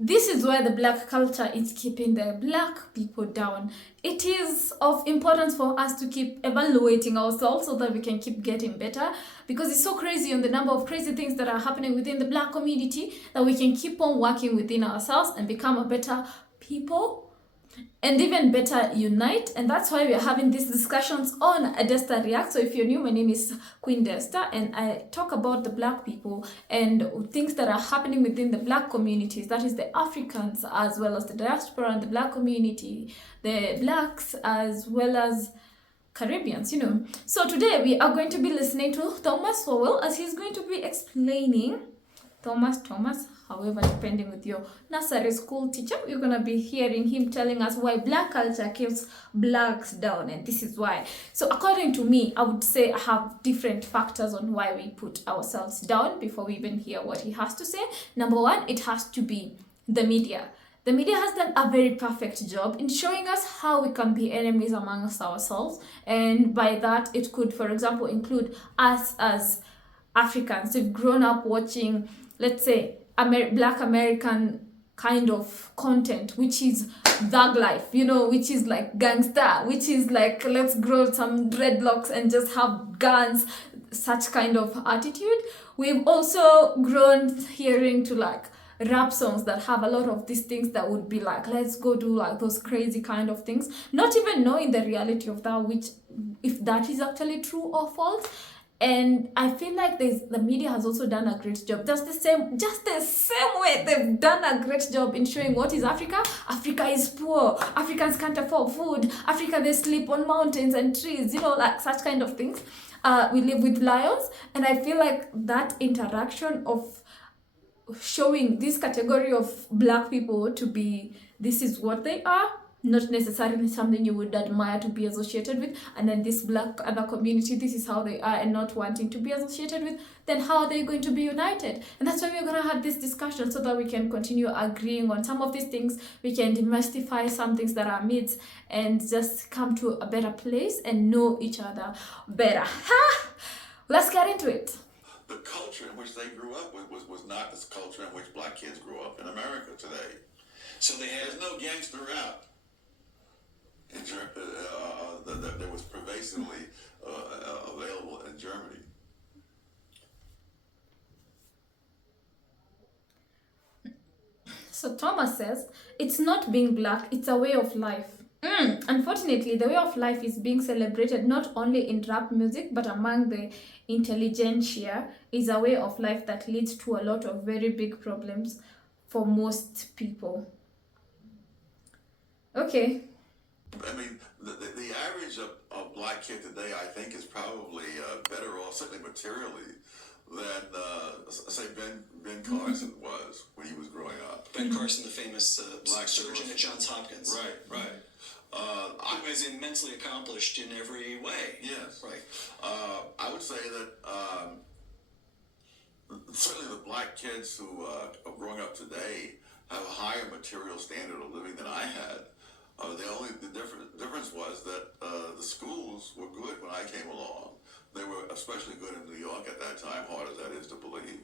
this is where the black culture is keeping the black people down. It is of importance for us to keep evaluating ourselves so that we can keep getting better, because it's so crazy on the number of crazy things that are happening within the black community that we can keep on working within ourselves and become a better people and even better unite. And that's why we're having these discussions on Desta React. So if you're new, my name is Queen Desta, and I talk about the black people and things that are happening within the black communities, that is the Africans as well as the diaspora and the black community, the blacks as well as Caribbeans, So today we are going to be listening to Thomas Sowell as he's going to be explaining Thomas, however, depending with your nursery school teacher, you're going to be hearing him telling us why black culture keeps blacks down, and this is why. So according to me, I would say I have different factors on why we put ourselves down before we even hear what he has to say. Number one, it has to be the media. The media has done a very perfect job in showing us how we can be enemies amongst ourselves, and by that, it could, for example, include us as Africans. We've grown up watching, let's say, Black American kind of content, which is thug life, which is like gangster, which is like, let's grow some dreadlocks and just have guns, such kind of attitude. We've also grown hearing to like rap songs that have a lot of these things that would be like, let's go do like those crazy kind of things, not even knowing the reality of that, which if that is actually true or false. And I feel like the media has also done a great job. Just the same way they've done a great job in showing what is Africa. Africa is poor. Africans can't afford food. Africa, they sleep on mountains and trees, like such kind of things. We live with lions. And I feel like that interaction of showing this category of black people to be, this is what they are, not necessarily something you would admire to be associated with, and then this black other community, this is how they are, and not wanting to be associated with, then how are they going to be united? And that's why we're going to have this discussion, so that we can continue agreeing on some of these things, we can demystify some things that are myths, and just come to a better place and know each other better. Let's get into it. The culture in which they grew up was not this culture in which black kids grew up in America today. So there's no gangster rap. That was pervasively available in Germany. So Thomas says, it's not being black, it's a way of life. Unfortunately, the way of life is being celebrated not only in rap music, but among the intelligentsia, is a way of life that leads to a lot of very big problems for most people. Okay. I mean, the average of black kid today, I think, is probably better off, certainly materially, than, say, Ben Carson was when he was growing up. Ben Carson, the famous black surgeon at Johns Hopkins. Right. Who is immensely accomplished in every way. Yes. Right. I would say that certainly the black kids who are growing up today have a higher material standard of living than I had. The difference was that the schools were good when I came along. They were especially good in New York at that time, hard as that is to believe.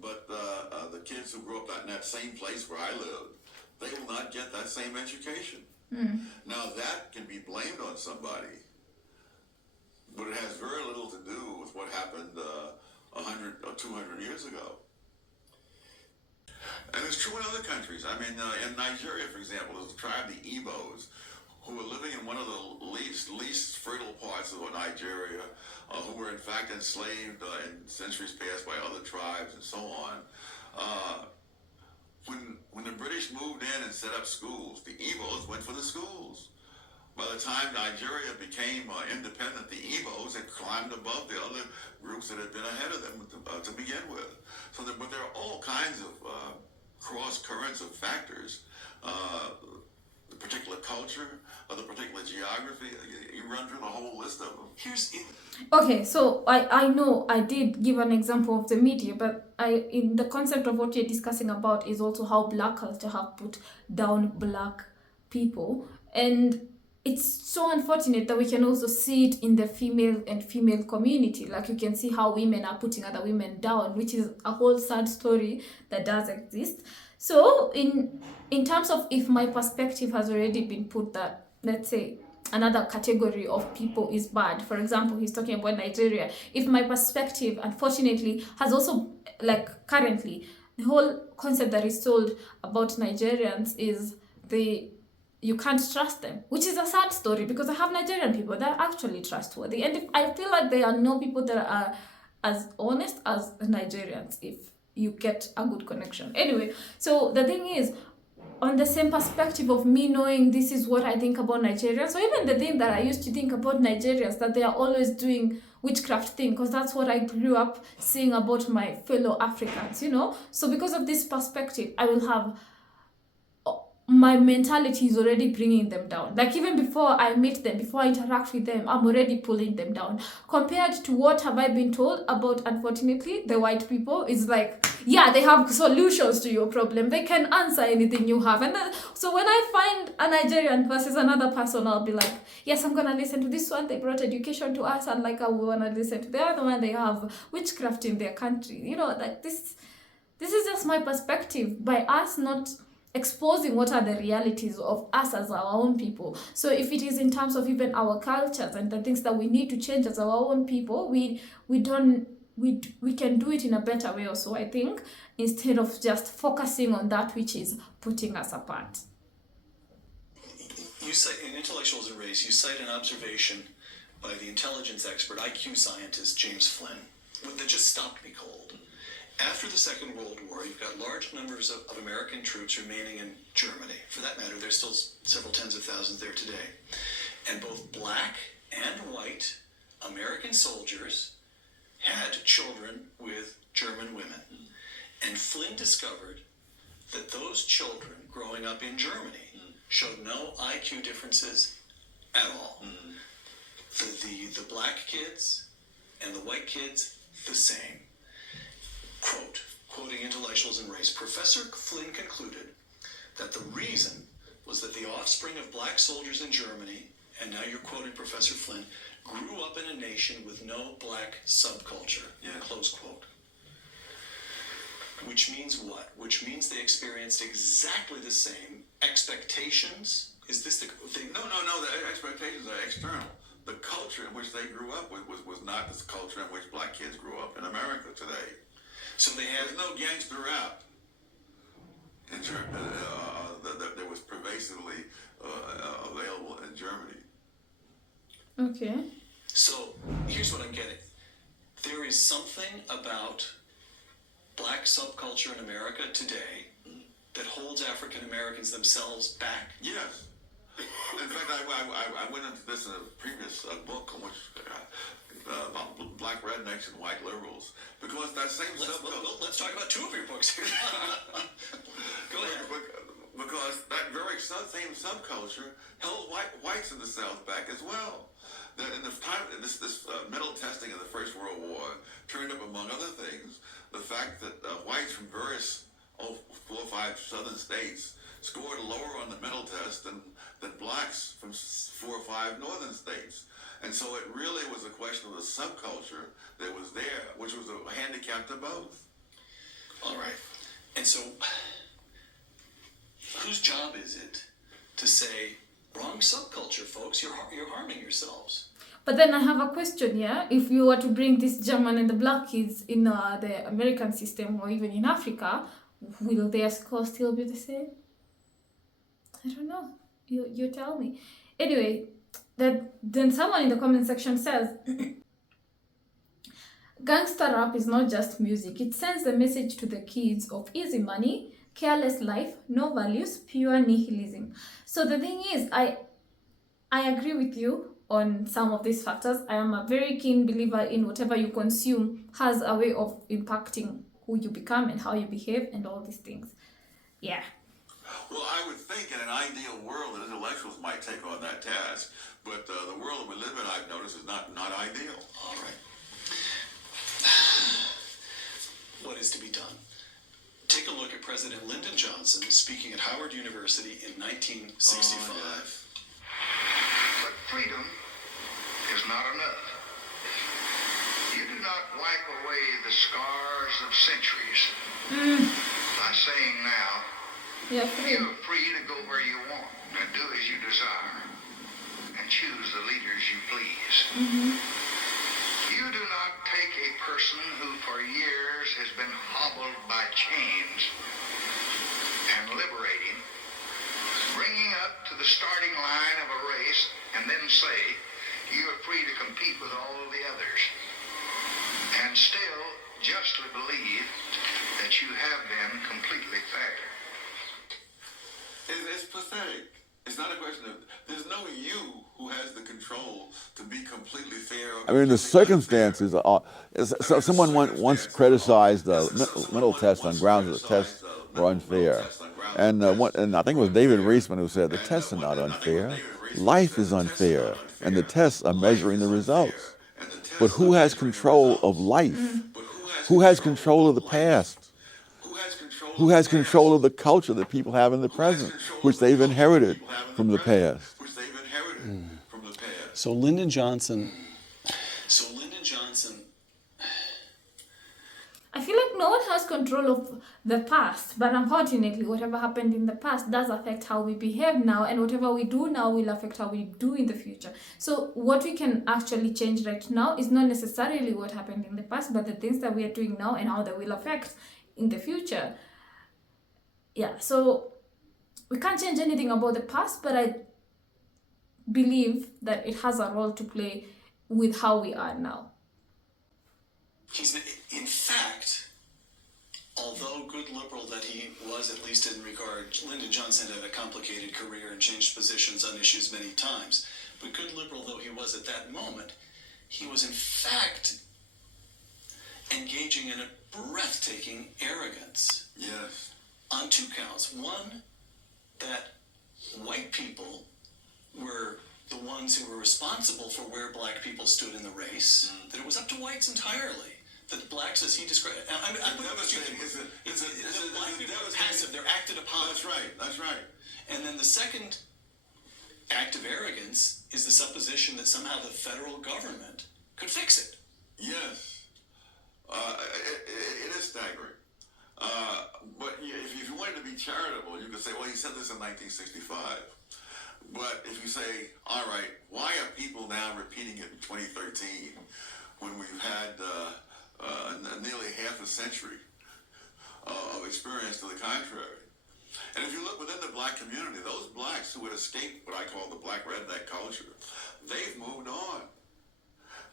But the kids who grew up in that same place where I lived, they will not get that same education. Now that can be blamed on somebody, but it has very little to do with what happened 100 or 200 years ago. And it's true in other countries. I mean, in Nigeria, for example, there's a tribe, the Igbos, who were living in one of the least fertile parts of Nigeria, who were in fact enslaved in centuries past by other tribes and so on. When the British moved in and set up schools, the Igbos went for the schools. By the time Nigeria became independent, the Igbos had climbed above the other groups that had been ahead of them to begin with. So, but there are all kinds of cross currents of factors. The particular culture, or the particular geography. You run through the whole list of them. Okay, so I know I did give an example of the media, but in the concept of what you're discussing about is also how black culture have put down black people. And it's so unfortunate that we can also see it in the female community. Like you can see how women are putting other women down, which is a whole sad story that does exist. So in terms of if my perspective has already been put that, let's say, another category of people is bad. For example, he's talking about Nigeria. If my perspective, unfortunately, has also, like currently, the whole concept that is sold about Nigerians is you can't trust them, which is a sad story because I have Nigerian people that are actually trustworthy. And if, I feel like there are no people that are as honest as Nigerians if you get a good connection. Anyway, so the thing is, on the same perspective of me knowing this is what I think about Nigerians, so even the thing that I used to think about Nigerians, that they are always doing witchcraft thing, because that's what I grew up seeing about my fellow Africans, you know. So because of this perspective, I will have, my mentality is already bringing them down. Like even before I meet them, before I interact with them, I'm already pulling them down. Compared to what have I been told about, unfortunately, the white people is like, yeah, they have solutions to your problem. They can answer anything you have. And then, so when I find a Nigerian versus another person, I'll be like, yes, I'm gonna listen to this one. They brought education to us, and like I wanna listen to the other one. They have witchcraft in their country. You know, like this is just my perspective by us not exposing what are the realities of us as our own people. So if it is in terms of even our cultures and the things that we need to change as our own people, we can do it in a better way also, I think, instead of just focusing on that which is putting us apart. You cite, in Intellectuals and Race, you cite an observation by the intelligence expert, IQ scientist James Flynn, that just stopped me cold. After the Second World War, you've got large numbers of American troops remaining in Germany. For that matter, there's still several tens of thousands there today. And both black and white American soldiers had children with German women. And Flynn discovered that those children growing up in Germany showed no IQ differences at all. The black kids and the white kids, the same. Quote, quoting Intellectuals and Race, Professor Flynn concluded that the reason was that the offspring of black soldiers in Germany, and now you're quoting Professor Flynn, grew up in a nation with no black subculture, close quote. Which means what? Which means they experienced exactly the same expectations. Is this the thing? No, the expectations are external. The culture in which they grew up was not the culture in which black kids grew up in America today. So they had There's no gangster rap in Germany that was pervasively available in Germany. Okay. So here's what I'm getting. There is something about black subculture in America today that holds African Americans themselves back. Yes. In fact, I went into this in a previous book on which about black rednecks and white liberals, because that same subculture. Let's talk about two of your books here. Go ahead. Because that very same subculture held whites in the South back as well. That in the time this mental testing in the First World War turned up, among other things, the fact that whites from various 4 or 5 southern states scored lower on the mental test than blacks from 4 or 5 northern states. And so it really was a question of the subculture that was there, which was a handicap to both. All right. And so, whose job is it to say, wrong subculture, folks, you're harming yourselves? But then I have a question here. If you were to bring this German and the black kids in the American system or even in Africa, will their score still be the same? I don't know. You tell me. Anyway, then someone in the comment section says, gangster rap is not just music. It sends a message to the kids of easy money, careless life, no values, pure nihilism. So the thing is, I agree with you on some of these factors. I am a very keen believer in whatever you consume has a way of impacting who you become and how you behave and all these things. Yeah. Well, I would think in an ideal world that intellectuals might take on that task, but the world that we live in, I've noticed, is not ideal. All right. What is to be done? Take a look at President Lyndon Johnson speaking at Howard University in 1965. Oh, yes. freedom is not enough. You do not wipe away the scars of centuries by saying now, You're free. you're free to go where you want and do as you desire and choose the leaders you please. You do not take a person who for years has been hobbled by chains and liberating, bringing up to the starting line of a race, and then say, you are free to compete with all of the others, and still justly believe that you have been completely fair. It's pathetic. It's not a question of, there's no you who has the control to be completely fair. I mean, the circumstances are. So someone once criticized the mental test on grounds that the tests were unfair, and I think it was David Reisman who said the tests are not unfair. Life is unfair, and the tests are measuring the results. But who has control of life? Who has control of the past? Who has control of the culture that people have in the present, which they've inherited from the past? So Lyndon Johnson. I feel like no one has control of the past, but unfortunately, whatever happened in the past does affect how we behave now, and whatever we do now will affect how we do in the future. So what we can actually change right now is not necessarily what happened in the past, but the things that we are doing now and how they will affect in the future. Yeah, so we can't change anything about the past, but I believe that it has a role to play with how we are now. In fact, although good liberal that he was, at least in regard, Lyndon Johnson had a complicated career and changed positions on issues many times, but good liberal though he was at that moment, he was in fact engaging in a breathtaking arrogance. Yes. On two counts. One, that white people were the ones who were responsible for where black people stood in the race, that it was up to whites entirely. That blacks, as he described, black people are passive, they're acted upon. That's right. And then the second act of arrogance is the supposition that somehow the federal government could fix it. Yes. It is staggering. But if you wanted to be charitable, you could say, well, he said this in 1965. But if you say, all right, why are people now repeating it in 2013 when we've had nearly half a century of experience to the contrary? And if you look within the black community, those blacks who had escaped what I call the black redneck culture, they've moved on.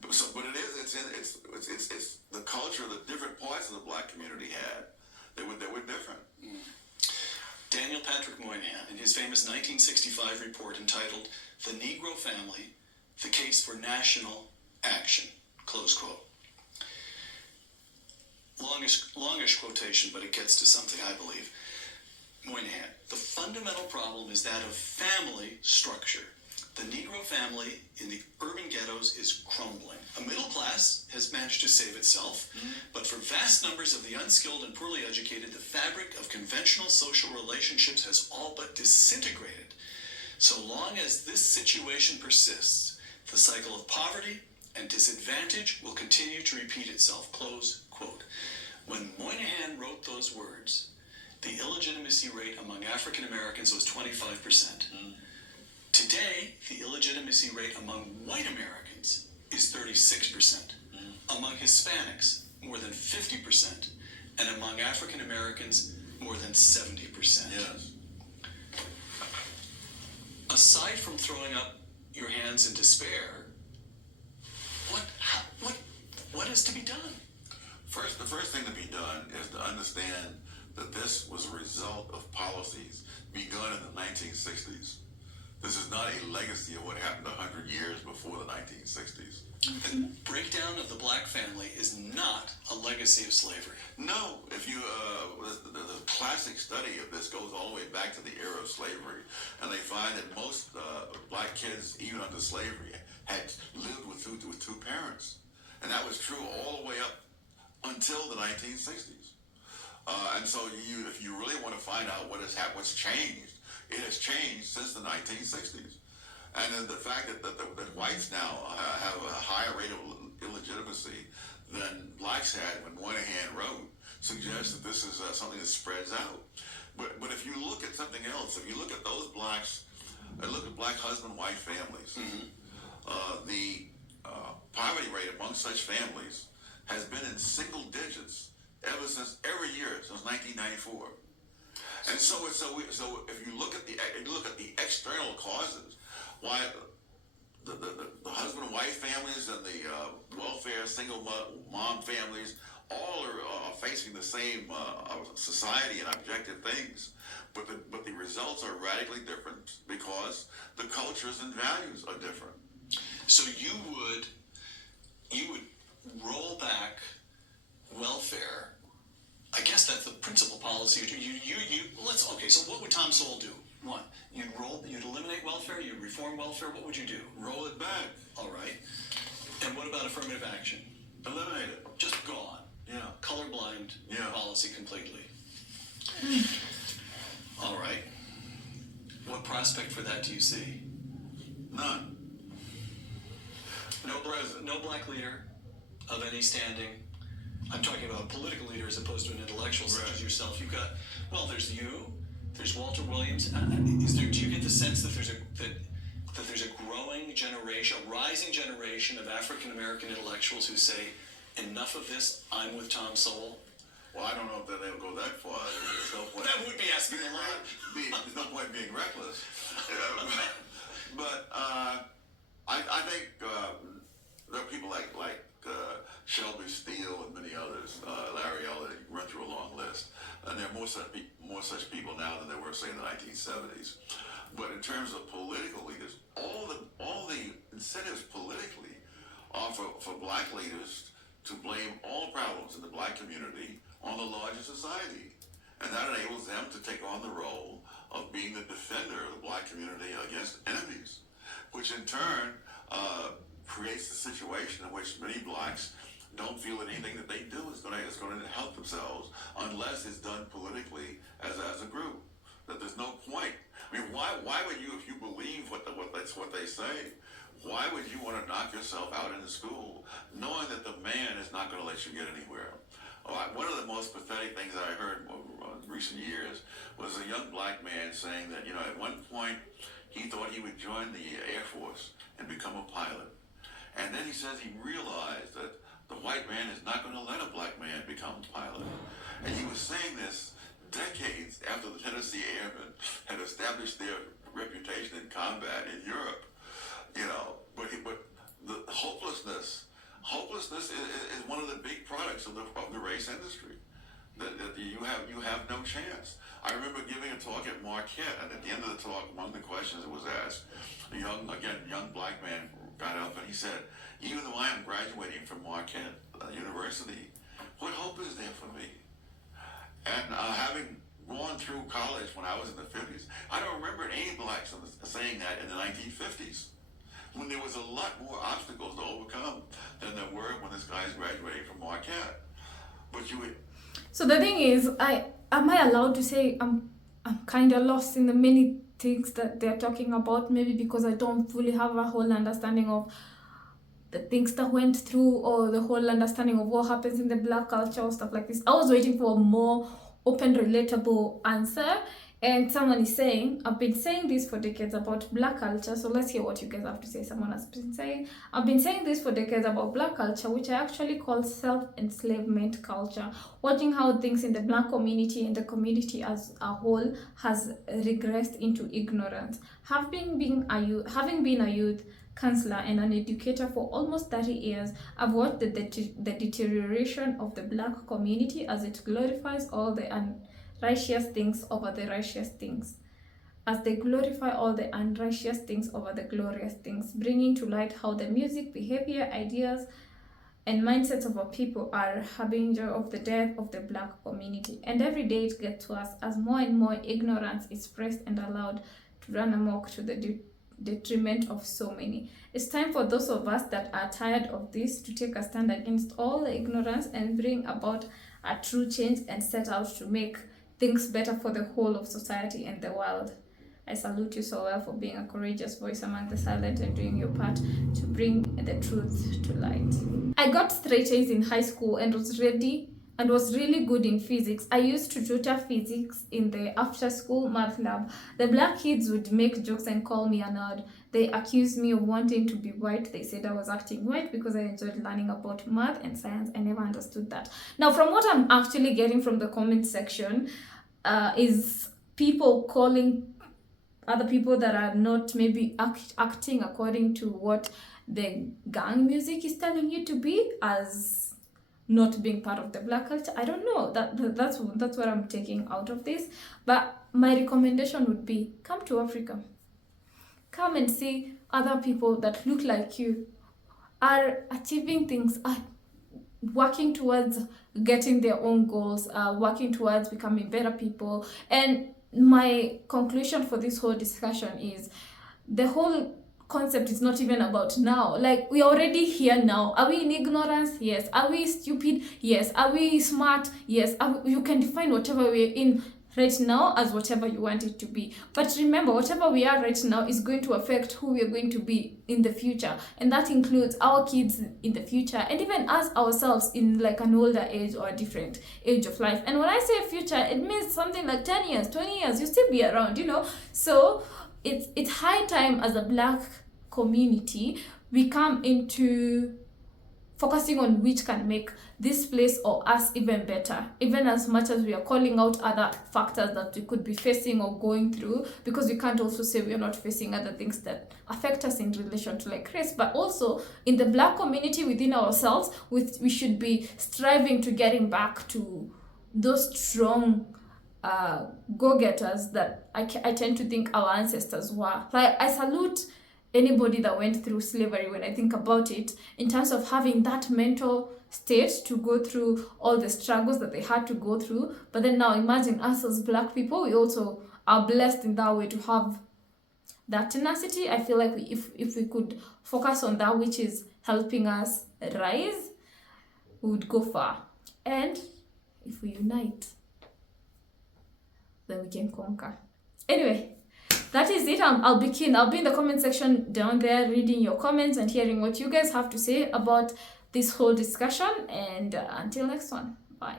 But it's the culture that different parts of the black community had. They were different. Daniel Patrick Moynihan, in his famous 1965 report entitled The Negro Family, The Case for National Action, close quote. Longish quotation, but it gets to something, I believe. Moynihan, the fundamental problem is that of family structure. The Negro family in the urban ghettos is crumbling. A middle class has managed to save itself, but for vast numbers of the unskilled and poorly educated, the fabric of conventional social relationships has all but disintegrated. So long as this situation persists, the cycle of poverty and disadvantage will continue to repeat itself, close quote. When Moynihan wrote those words, the illegitimacy rate among African Americans was 25%. Today, the illegitimacy rate among white Americans is 36%. Among Hispanics, more than 50%. And among African Americans, more than 70%. Yes. Aside from throwing up your hands in despair, what is to be done? The first thing to be done is to understand that this was a result of policies begun in the 1960s. This is not a legacy of what happened 100 years before the 1960s. The breakdown of the black family is not a legacy of slavery. No, if you the classic study of this goes all the way back to the era of slavery, and they find that most black kids, even under slavery, had lived with two parents, and that was true all the way up until the 1960s. And so, if you really want to find out what's changed, it has changed since the 1960s. And then the fact that whites now have a higher rate of illegitimacy than blacks had when Moynihan wrote suggests that this is something that spreads out. But if you look at something else, if you look at those blacks, look at black husband-wife families, the poverty rate among such families has been in single digits every year since 1994. And so if you look at the external causes, why the husband and wife families and the welfare single mom families all are facing the same society and objective things, but the results are radically different because the cultures and values are different. So you would roll back welfare. I guess that's the principal policy. So what would Tom Sowell do? One, you'd eliminate welfare, you'd reform welfare. What would you do? Roll it back. All right. And what about affirmative action? Eliminate it. Just gone. Yeah. Colorblind policy completely. All right. What prospect for that do you see? None. No president. No black leader of any standing. I'm talking about a political leader as opposed to an intellectual such as yourself. You've got, there's you, there's Walter Williams. Do you get the sense that there's a growing generation, a rising generation of African American intellectuals who say, enough of this, I'm with Tom Sowell? Well, I don't know if they'll go that far. There's no point. That would be asking a lot. There's no point being reckless. But I think there are people like Shelby Steele and many others, Larry Elder, run through a long list. And there are more such people now than there were, say, in the 1970s. But in terms of political leaders, all the incentives politically are for black leaders to blame all problems in the black community on the larger society. And that enables them to take on the role of being the defender of the black community against enemies, which in turn creates the situation in which many blacks don't feel that anything that they do is going to help themselves unless it's done politically as a group. That there's no point. I mean, why would you, if you believe what they say, why would you want to knock yourself out in the school knowing that the man is not going to let you get anywhere? One of the most pathetic things that I heard in recent years was a young black man saying that, at one point he thought he would join the Air Force and become a pilot. And then he says he realized that the white man is not going to let a black man become a pilot. And he was saying this decades after the Tennessee Airmen had established their reputation in combat in Europe. But the hopelessness is one of the big products of the race industry. That you have no chance. I remember giving a talk at Marquette, and at the end of the talk, among the questions that was asked, a young black man got up and he said, "Even though I am graduating from Marquette University, what hope is there for me?" And having gone through college when I was in the 50s, I don't remember any blacks saying that in the 1950s, when there was a lot more obstacles to overcome than there were when this guy is graduating from Marquette. But So the thing is, am I allowed to say I'm kind of lost in the many things that they're talking about, maybe because I don't fully have a whole understanding of the things that went through or the whole understanding of what happens in the black culture or stuff like this. I was waiting for a more open, relatable answer. And someone is saying, I've been saying this for decades about black culture, so let's hear what you guys have to say. Someone has been saying, I've been saying this for decades about black culture, which I actually call self-enslavement culture. Watching how things in the black community and the community as a whole has regressed into ignorance. Having been a youth counselor and an educator for almost 30 years, I've watched the deterioration of the black community as it glorifies all the unrighteous things over the righteous things, as they glorify all the unrighteous things over the glorious things, bringing to light how the music, behavior, ideas, and mindsets of our people are a harbinger of the death of the black community. And every day it gets worse as more and more ignorance is pressed and allowed to run amok to the detriment of so many. It's time for those of us that are tired of this to take a stand against all the ignorance and bring about a true change and set out to make things better for the whole of society and the world. I salute you so well for being a courageous voice among the silent and doing your part to bring the truth to light. I got straight A's in high school and was really good in physics. I used to tutor physics in the after school math lab. The black kids would make jokes and call me a nerd. They accused me of wanting to be white. They said I was acting white because I enjoyed learning about math and science. I never understood that. Now, from what I'm actually getting from the comment section, is people calling other people that are not maybe acting according to what the gang music is telling you to be as not being part of the black culture. I don't know. That's what I'm taking out of this. But my recommendation would be, come to Africa. Come and see other people that look like you, are achieving things, are working towards getting their own goals, working towards becoming better people. And my conclusion for this whole discussion is the whole concept is not even about now. Like, we're already here now. Are we in ignorance? Yes. Are we stupid? Yes. Are we smart? Yes. You can define whatever we're in right now as whatever you want it to be. But remember, whatever we are right now is going to affect who we are going to be in the future. And that includes our kids in the future and even us ourselves in like an older age or a different age of life. And when I say future, it means something like 10 years, 20 years, you still be around, you know. So it's high time as a black community we come into focusing on which can make this place or us even better, even as much as we are calling out other factors that we could be facing or going through, because we can't also say we are not facing other things that affect us in relation to like race. But also in the black community within ourselves, we should be striving to getting back to those strong go-getters that I tend to think our ancestors were. Like, I salute anybody that went through slavery when I think about it, in terms of having that mental state to go through all the struggles that they had to go through. But then now imagine us as black people, we also are blessed in that way to have that tenacity. I feel like if we could focus on that which is helping us rise, we would go far. And if we unite, then we can conquer. Anyway, that is it. I'll be in the comment section down there reading your comments and hearing what you guys have to say about this whole discussion. And until next one, bye.